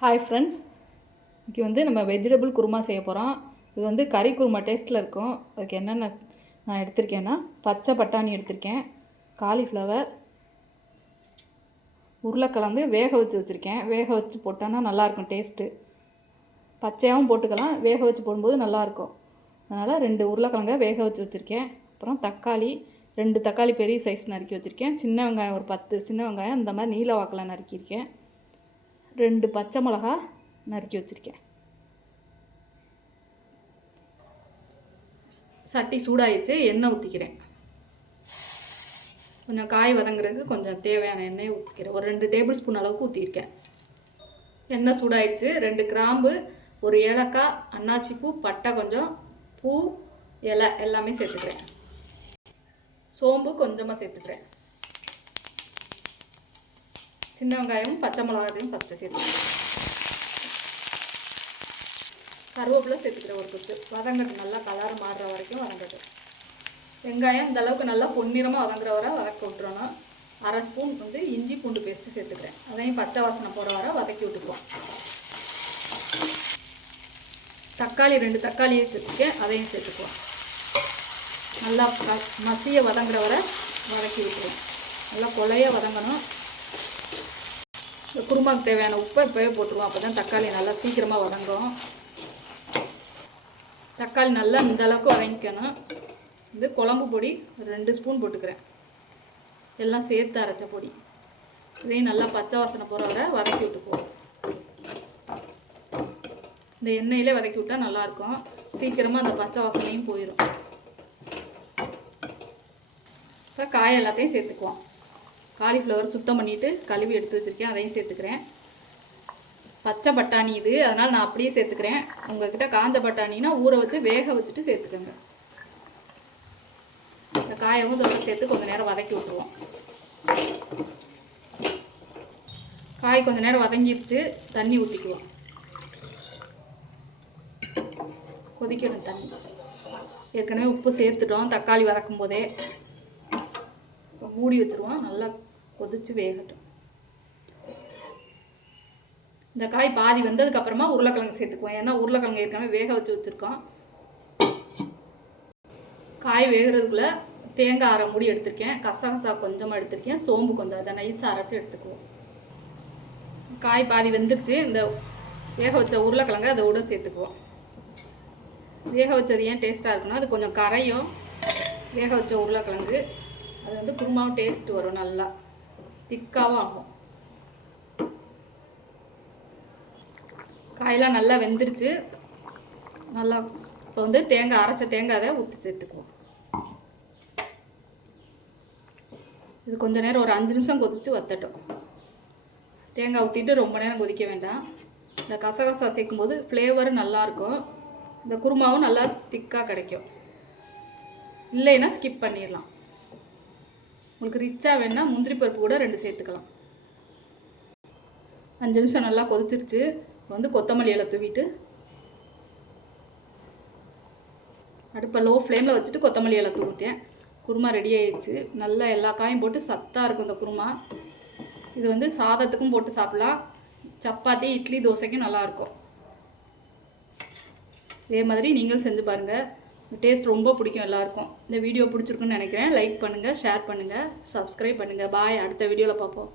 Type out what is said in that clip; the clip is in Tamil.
ஹாய் ஃப்ரெண்ட்ஸ் இன்றைக்கி வந்து நம்ம வெஜிடபிள் குருமா செய்ய போகிறோம் இது வந்து கறி குருமா டேஸ்ட்டில் இருக்கும். அதுக்கு என்னென்ன நான் எடுத்திருக்கேன்னா பச்சை பட்டாணி எடுத்திருக்கேன் காலிஃப்ளவர் உருளைக்கிழங்கு வேக வச்சு வச்சுருக்கேன். வேக வச்சு போட்டோன்னா நல்லாயிருக்கும் டேஸ்ட்டு பச்சையாகவும் போட்டுக்கலாம். வேக வச்சு போடும்போது நல்லாயிருக்கும் அதனால் ரெண்டு உருளைக்கிழங்க வேக வச்சு வச்சுருக்கேன். அப்புறம் தக்காளி ரெண்டு தக்காளி பெரிய சைஸ் நறுக்கி வச்சுருக்கேன். சின்ன வெங்காயம் ஒரு பத்து சின்ன வெங்காயம் இந்த மாதிரி நீல வாக்கில் நறுக்கியிருக்கேன். ரெண்டு பச்சை மிளகா நறுக்கி வச்சுருக்கேன். சட்டி சூடாயிடுச்சு எண்ணெய் ஊற்றிக்கிறேன் கொஞ்சம் காய் வதங்குறதுக்கு கொஞ்சம் தேவையான எண்ணெயை ஊற்றிக்கிறேன் ஒரு ரெண்டு டேபிள் ஸ்பூன் அளவுக்கு ஊற்றிருக்கேன் எண்ணெய் சூடாயிடுச்சு. ரெண்டு கிராம்பு ஒரு ஏலக்காய் அன்னாச்சி பூ பட்டை கொஞ்சம் பூ இலை எல்லாமே சேர்த்துக்கிறேன். சோம்பு கொஞ்சமாக சேர்த்துக்கிறேன். சின்ன வெங்காயமும் பச்சை மிளகாயத்தையும் ஃபஸ்ட்டு சேர்த்துக்கிறேன் கருவேப்பிலை சேர்த்துக்கிறேன் ஒரு கொத்து. வதங்கட்டும் நல்லா கலர் மாறுற வரைக்கும் வதங்கட்டும் வெங்காயம் இந்த அளவுக்கு நல்லா பொன்னிறமாக வதங்குற வர வதக்க விட்டுறணும். அரை ஸ்பூன் வந்து இஞ்சி பூண்டு பேஸ்ட்டு சேர்த்துக்கிறேன். அதையும் பச்சை வாசனை போகிற வரை வதக்கி விட்டுக்குவோம். தக்காளி ரெண்டு தக்காளியும் சேர்த்துக்கேன் அதையும் சேர்த்துக்குவோம். நல்லா மசிய வதங்குற வர வதக்கி விட்டுருவோம். நல்லா கொலைய வதங்கணும். இந்த குருமாக்கு தேவையான உப்பை இப்போவே போட்டுருவோம். அப்போ தான் தக்காளி நல்லா சீக்கிரமாக வதங்கும். தக்காளி நல்லா இந்த அளவுக்கு வதங்கிக்கணும். இது குழம்பு பொடி ரெண்டு ஸ்பூன் போட்டுக்கிறேன். எல்லாம் சேர்த்து அரைச்ச பொடி. இதையும் நல்லா பச்சை வாசனை போகிற வரை வதக்கி விட்டுக்குவோம். இந்த எண்ணெயிலே வதக்கி விட்டால் நல்லாயிருக்கும் சீக்கிரமாக அந்த பச்சை வாசனையும் போயிடும் இப்போ காய் எல்லாத்தையும் சேர்த்துக்குவோம். காலிஃப்ளவர் சுத்தம் பண்ணிவிட்டு கழுவி எடுத்து வச்சுருக்கேன் அதையும் சேர்த்துக்கிறேன். பச்சை பட்டாணி இது அதனால் நான் அப்படியே சேர்த்துக்கிறேன். உங்கள்கிட்ட காஞ்ச பட்டாணினா ஊற வச்சு வேக வச்சுட்டு சேர்த்துக்கோங்க. இந்த காயவும் இதோட சேர்த்து கொஞ்சம் நேரம் வதக்கி விட்ருவோம் காய் கொஞ்சம் நேரம் வதங்கிடுச்சு தண்ணி ஊற்றிக்குவோம் கொதிக்கணும் தண்ணி. ஏற்கனவே உப்பு சேர்த்துட்டோம் தக்காளி வதக்கும் போதே இப்போ மூடி வச்சுருவோம் நல்லா கொதிச்சு வேகட்டும். இந்த காய் பாதி வந்ததுக்கு அப்புறமா உருளைக்கிழங்கு சேர்த்துக்குவோம். ஏன்னா உருளைக்கிழங்கு ஏற்கனவே வேக வச்சு வச்சுருக்கோம். காய் வேகிறதுக்குள்ளே தேங்காய் அரை மூடி எடுத்திருக்கேன். கசகசா கொஞ்சமாக எடுத்திருக்கேன். சோம்பு கொஞ்சம் அதை நைஸாக அரைச்சி எடுத்துக்குவோம். காய் பாதி வெந்துருச்சு. இந்த வேக வச்ச உருளைக்கிழங்கு அதை விட சேர்த்துக்குவோம். வேக வச்சது ஏன் டேஸ்ட்டாக இருக்குன்னா அது கொஞ்சம் கரையும். வேக வச்ச உருளைக்கிழங்கு அது வந்து குருமாவும் டேஸ்ட் வரும் நல்லா. திக்காவும் ஆகும் காயெல்லாம் நல்லா வெந்துருச்சு. நல்லா இப்போ வந்து தேங்காய் அரைச்ச தேங்காய் அதை ஊற்றி சேர்த்துக்குவோம். இது கொஞ்சம் நேரம் ஒரு அஞ்சு நிமிஷம் கொதித்து வத்தட்டும். தேங்காய் ஊற்றிட்டு ரொம்ப நேரம் கொதிக்க வேண்டாம். இந்த கசகசா சேர்க்கும்போது ஃப்ளேவரும் நல்லாயிருக்கும் இந்த குருமாவும் நல்லா திக்காக கிடைக்கும். இல்லைன்னா ஸ்கிப் பண்ணிடலாம். உங்களுக்கு ரிச்சாக வேணால் முந்திரி பருப்பு கூட ரெண்டு சேர்த்துக்கலாம். அஞ்சு நிமிஷம் நல்லா கொதிச்சிருச்சு. வந்து கொத்தமல்லி இலை தூவிட்டு அடுப்பை லோ ஃப்ளேமில் வச்சுட்டு கொத்தமல்லி இலை தூவிட்டேன். குருமா ரெடி ஆயிடுச்சு நல்லா எல்லா காயும் போட்டு சத்தாக இருக்கும் இந்த குருமா. இது வந்து சாதத்துக்கும் போட்டு சாப்பிட்லாம். சப்பாத்தி இட்லி தோசைக்கும் நல்லாயிருக்கும் இதே மாதிரி நீங்களும் செஞ்சு பாருங்கள் இந்த டேஸ்ட் ரொம்ப பிடிக்கும் எல்லாருக்கும். இந்த வீடியோ பிடிச்சிருக்குன்னு நினைக்கிறேன். லைக் பண்ணுங்கள் ஷேர் பண்ணுங்கள் சப்ஸ்கிரைப் பண்ணுங்கள் பாய் அடுத்த வீடியோவில் பார்ப்போம்